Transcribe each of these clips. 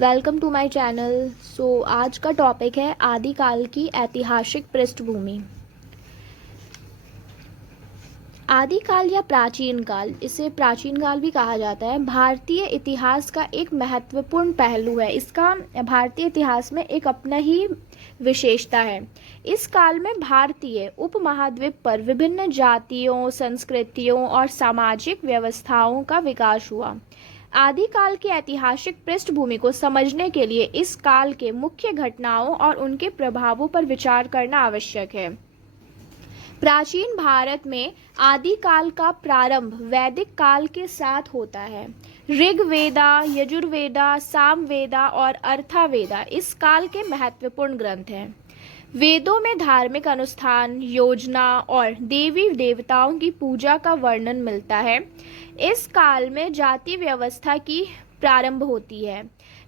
Welcome to my channel. आज का topic है आदिकाल की ऐतिहासिक पृष्ठभूमि। आदिकाल या प्राचीन काल, इसे प्राचीन काल भी कहा जाता है, भारतीय इतिहास का एक महत्वपूर्ण पहलू है। इसका भारतीय इतिहास में एक अपना ही विशेषता है। इस काल में भारतीय उपमहाद्वीप पर विभिन्न जातियों, संस्कृतियों और सामाजिक व्यवस्थाओं का विकास हुआ। आदिकाल की ऐतिहासिक पृष्ठभूमि को समझने के लिए इस काल के मुख्य घटनाओं और उनके प्रभावों पर विचार करना आवश्यक है। प्राचीन भारत में आदिकाल का प्रारंभ वैदिक काल के साथ होता है। ऋग्वेदा, यजुर्वेदा, सामवेदा और अर्थावेदा इस काल के महत्वपूर्ण ग्रंथ हैं। वेदों में धार्मिक अनुष्ठान, योजना और देवी देवताओं की पूजा का वर्णन मिलता है। इस काल में जाति व्यवस्था की प्रारंभ होती है,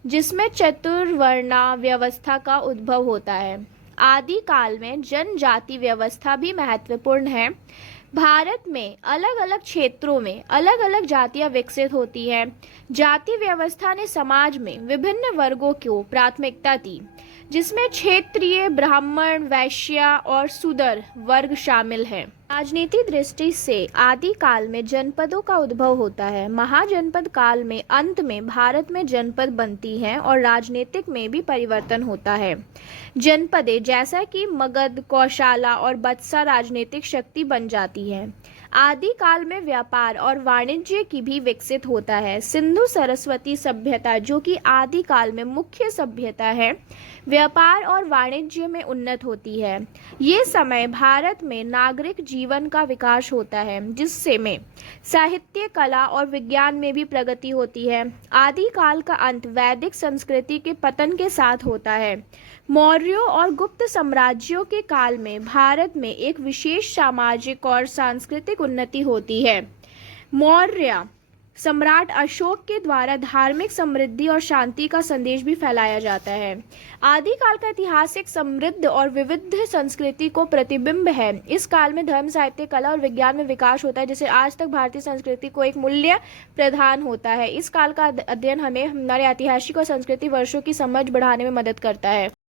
जिसमें चतुर्वर्णा व्यवस्था का उद्भव होता है। आदि काल में जनजाति व्यवस्था भी महत्वपूर्ण है। भारत में अलग अलग क्षेत्रों में अलग अलग जातियां विकसित होती हैं। जाति व्यवस्था ने समाज में विभिन्न वर्गों को प्राथमिकता दी, जिसमें क्षेत्रीय, ब्राह्मण, वैश्य और शूद्र वर्ग शामिल हैं। राजनीतिक दृष्टि से आदि काल में जनपदों का उद्भव होता है। महाजनपद काल में अंत में भारत में जनपद बनती हैं और राजनीतिक में भी परिवर्तन होता है। जनपदें जैसा कि मगध, कौशाला और बत्सा राजनीतिक शक्ति बन जाती है। आदि काल में व्यापार और वाणिज्य की भी विकसित होता है। सिंधु सरस्वती सभ्यता, जो कि आदि काल में मुख्य सभ्यता है, व्यापार और वाणिज्य में उन्नत होती है। ये समय भारत में नागरिक जीवन का विकास होता है, जिससे में साहित्य, कला और विज्ञान में भी प्रगति होती है। आदि काल का अंत वैदिक संस्कृति के पतन के साथ होता है। मौर्यों और गुप्त साम्राज्यों के काल में भारत में एक विशेष सामाजिक और सांस्कृतिक उन्नति होती है। मौर्य सम्राट अशोक के द्वारा धार्मिक समृद्धि और शांति का संदेश भी फैलाया जाता है। आदिकाल का इतिहास एक समृद्ध और विविध संस्कृति को प्रतिबिंब है। इस काल में धर्म, साहित्य, कला और विज्ञान में विकास होता है, जिसे आज तक भारतीय संस्कृति को एक मूल्य प्रदान होता है। इस काल का अध्ययन हमें हमारे ऐतिहासिक और संस्कृति वर्षों की समझ बढ़ाने में मदद करता है।